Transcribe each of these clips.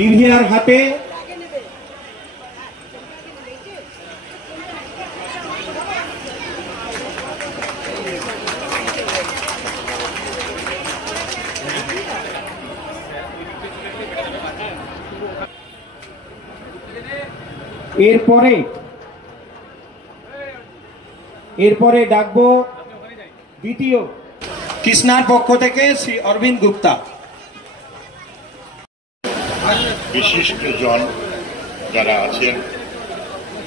DVR হাটে এরপরে ডাকবো দ্বিতীয় কৃষ্ণার পক্ষ থেকে শ্রী অরবিন্দ গুপ্তা। বিশিষ্ট জন যারা আছেন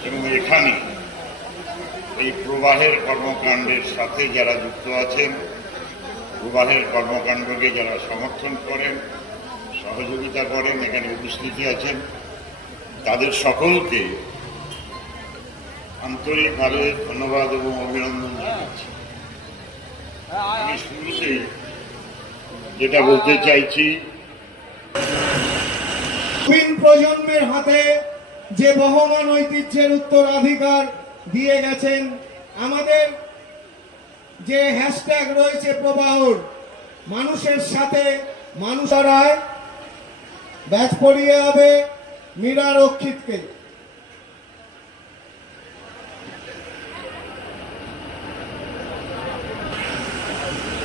এবং এখানে এই প্রবাহের কর্মকাণ্ডের সাথে যারা যুক্ত আছেন, প্রবাহের কর্মকাণ্ডকে যারা সমর্থন করেন, সহযোগিতা করেন, এখানে উপস্থিতি আছেন, তাদের সকলকে আন্তরিকভাবে ধন্যবাদ এবং অভিনন্দন জানাচ্ছি। আমি শুরুতেই যেটা বলতে চাইছি, নবীন প্রজন্মের হাতে যে বহমান ঐতিহ্যের উত্তরাধিকার দিয়ে গেছেন, আমাদের যে হ্যাশট্যাগ রয়েছে প্রবাহর, মানুষের সাথে মানুষরায় ব্যাচ পড়িয়ে হবে মীরা রক্ষিতকে।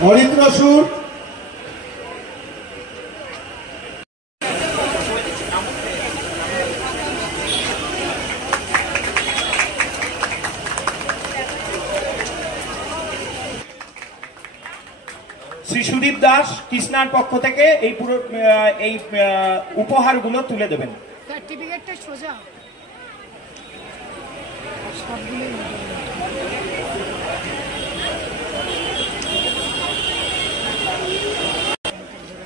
অরিত্র সুর শ্রী সুদীপ দাস কৃষ্ণার পক্ষ থেকে এই পুরো এই উপহারগুলো তুলে দেবেন। সার্টিফিকেটটা সোজা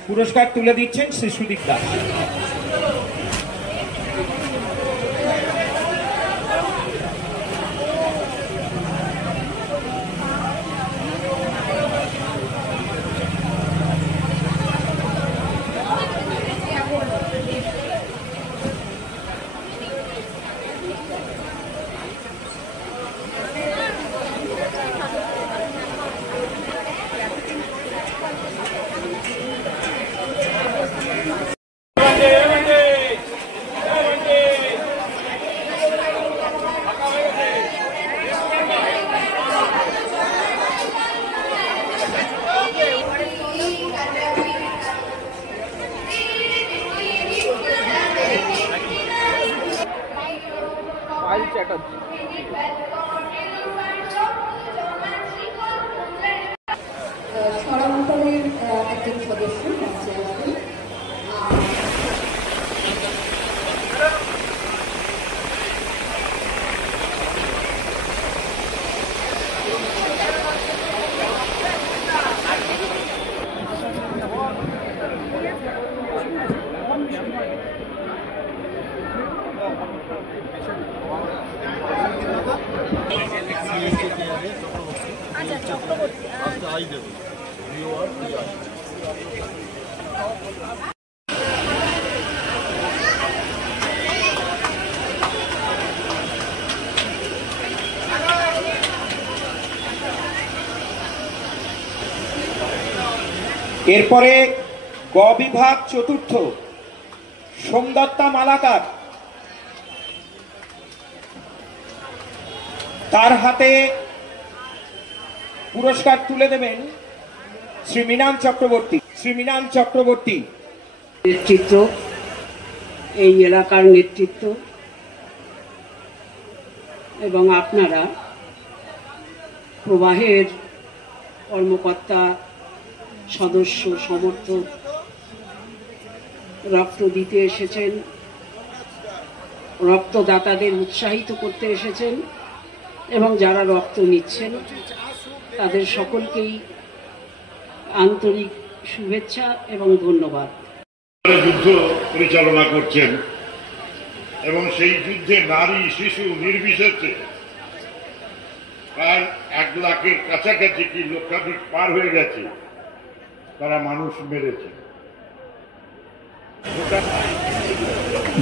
পুরস্কার তুলে দিচ্ছেন শ্রী সুদীপ দাস। সরামতলের একজন সদস্য এরপরে গ বিভাগ চতুর্থ সোমদত্তা মালাকার, তার হাতে পুরস্কার তুলে দেবেন শ্রী মৃণাল চক্রবর্তী। নেতৃত্ব, এই এলাকার নেতৃত্ব এবং আপনারা প্রবাহের কর্মকর্তা, সদস্য, সমর্থক, রক্ত দিতে এসেছেন, রক্তদাতাদের উৎসাহিত করতে এসেছেন এবং যারা রক্ত নিচ্ছেন তাদের সকলকেই আন্তরিক শুভেচ্ছা এবং ধন্যবাদ। যুদ্ধ পরিচালনা করছেন এবং সেই যুদ্ধে নারী, শিশু নির্বিশেষে প্রায় 1 লাখের কাছাকাছি, কি লক্ষাধিক পার হয়ে গেছে, তারা মানুষ মেরেছে।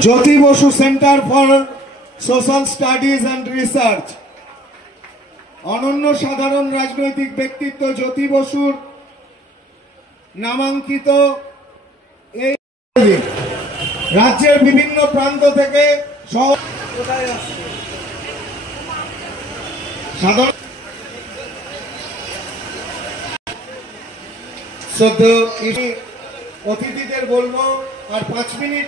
Jyoti Basu centre for social studies and research, অনন্য সাধারণ রাজনৈতিক ব্যক্তিত্ব জ্যোতি বসুর নামাঙ্কিত এই রাজ্যের বিভিন্ন প্রান্ত থেকে সাধারণ অতিথিদের বলবো আর 5 মিনিট